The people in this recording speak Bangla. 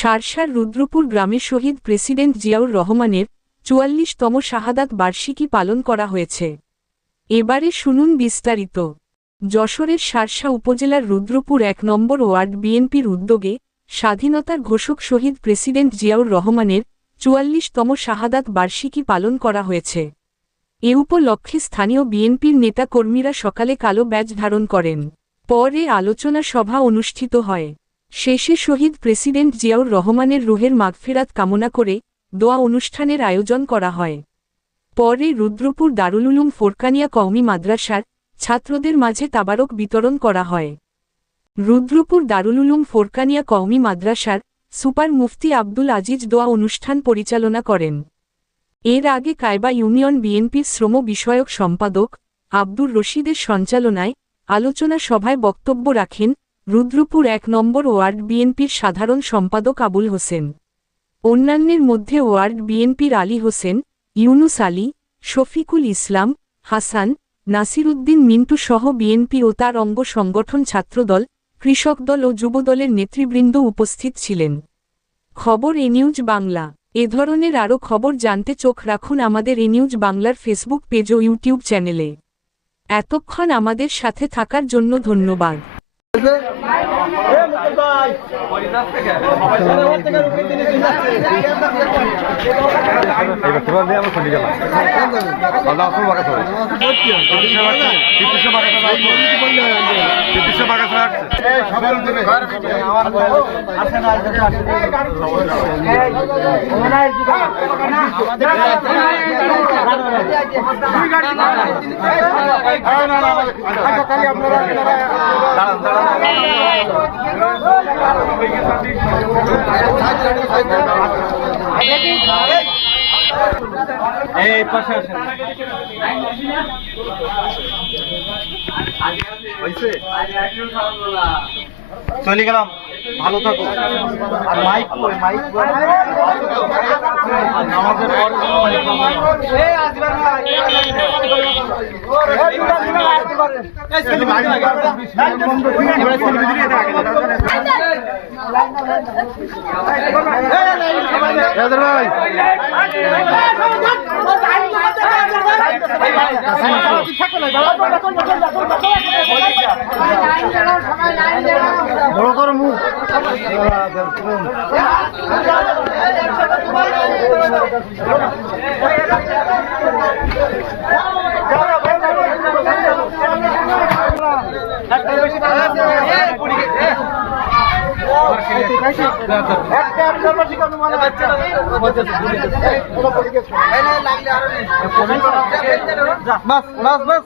সারসার রুদ্রপুর গ্রামে শহীদ প্রেসিডেন্ট জিয়াউর রহমানের ৪৪তম শাহাদাত বার্ষিকী পালন করা হয়েছে। এবারে শুনুন বিস্তারিত। যশোরের সারসা উপজেলার রুদ্রপুর ১ নম্বর ওয়ার্ড বিএনপির উদ্যোগে স্বাধীনতার ঘোষক শহীদ প্রেসিডেন্ট জিয়াউর রহমানের ৪৪তম শাহাদাত বার্ষিকী পালন করা হয়েছে। এ উপলক্ষে স্থানীয় বিএনপির নেতা-কর্মীরা সকালে কালো ব্যাজ ধারণ করেন। পরে আলোচনা সভা অনুষ্ঠিত হয়। শেষে শহীদ প্রেসিডেন্ট জিয়াউর রহমানের রুহের মাগফিরাত কামনা করে দোয়া অনুষ্ঠানের আয়োজন করা হয়। পরে রুদ্রপুর দারুল উলুম ফোরকানিয়া কওমি মাদ্রাসার ছাত্রদের মাঝে তাবারক বিতরণ করা হয়। রুদ্রপুর দারুল উলুম ফোরকানিয়া কওমি মাদ্রাসার সুপার মুফতি আব্দুল আজিজ দোয়া অনুষ্ঠান পরিচালনা করেন। এর আগে কায়বা ইউনিয়ন বিএনপির শ্রম বিষয়ক সম্পাদক আব্দুর রশিদের সঞ্চালনায় আলোচনা সভায় বক্তব্য রাখেন রুদ্রপুর ১ নম্বর ওয়ার্ড বিএনপির সাধারণ সম্পাদক আবুল হোসেন। অন্যান্যের মধ্যে ওয়ার্ড বিএনপির আলী হোসেন, ইউনুস আলী, শফিকুল ইসলাম, হাসান, নাসিরউদ্দিন মিন্টু সহ বিএনপি ও তার অঙ্গ সংগঠন ছাত্রদল, কৃষক দল ও যুবদলের নেতৃবৃন্দ উপস্থিত ছিলেন। খবর এনিউজ বাংলা। এ ধরনের আরও খবর জানতে চোখ রাখুন আমাদের এনিউজ বাংলার ফেসবুক পেজ ও ইউটিউব চ্যানেলে। এতক্ষণ আমাদের সাথে থাকার জন্য ধন্যবাদ। চলে গেলাম, ভালো থাকো। আর মাইক আমাদের বড় করো মুখ। বাস বাস বাস।